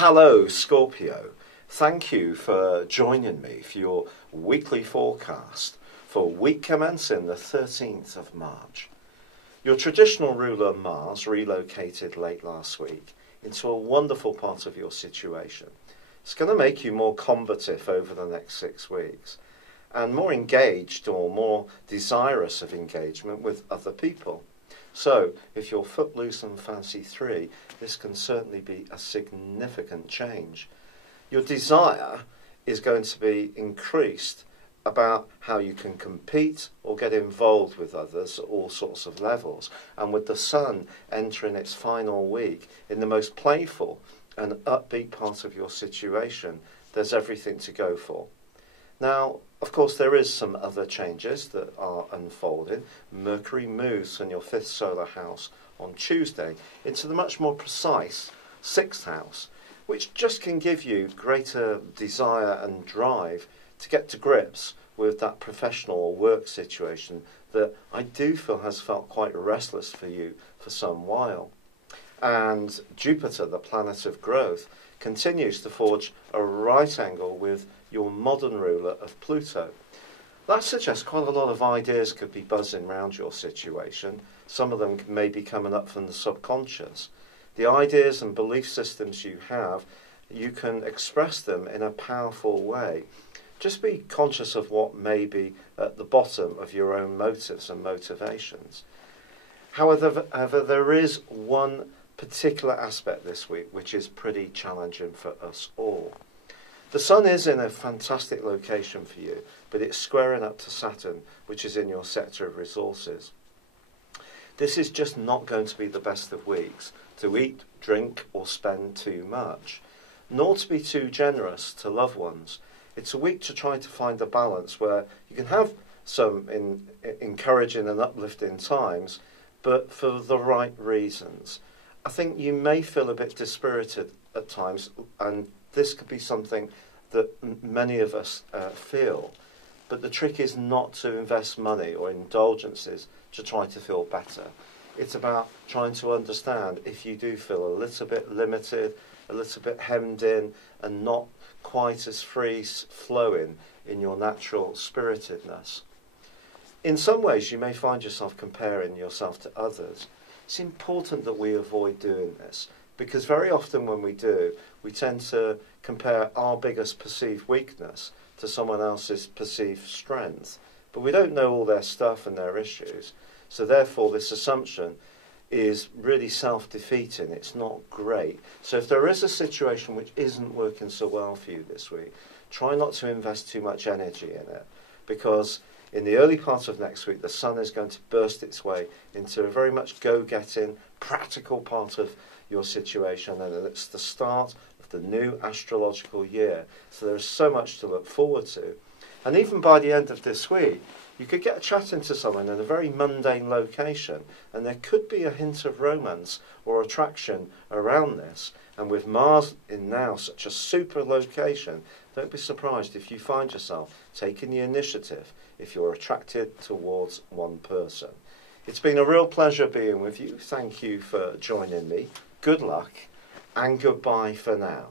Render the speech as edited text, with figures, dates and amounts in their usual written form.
Hello, Scorpio. Thank you for joining me for your weekly forecast for week commencing the 13th of March. Your traditional ruler Mars relocated late last week into a wonderful part of your situation. It's going to make you more combative over the next 6 weeks and more engaged or more desirous of engagement with other people. So, if you're footloose and fancy free, this can certainly be a significant change. Your desire is going to be increased about how you can compete or get involved with others at all sorts of levels. And with the Sun entering its final week in the most playful and upbeat part of your situation, there's everything to go for. Now, of course, there is some other changes that are unfolding. Mercury moves from your 5th solar house on Tuesday into the much more precise 6th house, which just can give you greater desire and drive to get to grips with that professional or work situation that I do feel has felt quite restless for you for some while. And Jupiter, the planet of growth, continues to forge a right angle with your modern ruler of Pluto. That suggests quite a lot of ideas could be buzzing around your situation. Some of them may be coming up from the subconscious. The ideas and belief systems you have, you can express them in a powerful way. Just be conscious of what may be at the bottom of your own motives and motivations. However, there is one particular aspect this week which is pretty challenging for us all. The Sun is in a fantastic location for you, but it's squaring up to Saturn, which is in your sector of resources. This is just not going to be the best of weeks to eat, drink, or spend too much, nor to be too generous to loved ones. It's a week to try to find a balance where you can have some encouraging and uplifting times, but for the right reasons. I think you may feel a bit dispirited at times, and this could be something that many of us feel. But the trick is not to invest money or indulgences to try to feel better. It's about trying to understand if you do feel a little bit limited, a little bit hemmed in, and not quite as free-flowing in your natural spiritedness. In some ways, you may find yourself comparing yourself to others. It's important that we avoid doing this, because very often when we do, we tend to compare our biggest perceived weakness to someone else's perceived strength. But we don't know all their stuff and their issues. So therefore, this assumption is really self-defeating. It's not great. So if there is a situation which isn't working so well for you this week, try not to invest too much energy in it, because in the early part of next week, the Sun is going to burst its way into a very much go-getting, practical part of your situation, and it's the start of the new astrological year. So there's so much to look forward to. And even by the end of this week, you could get chatting to someone in a very mundane location, and there could be a hint of romance or attraction around this. And with Mars in now such a super location, don't be surprised if you find yourself taking the initiative if you're attracted towards one person. It's been a real pleasure being with you. Thank you for joining me. Good luck and goodbye for now.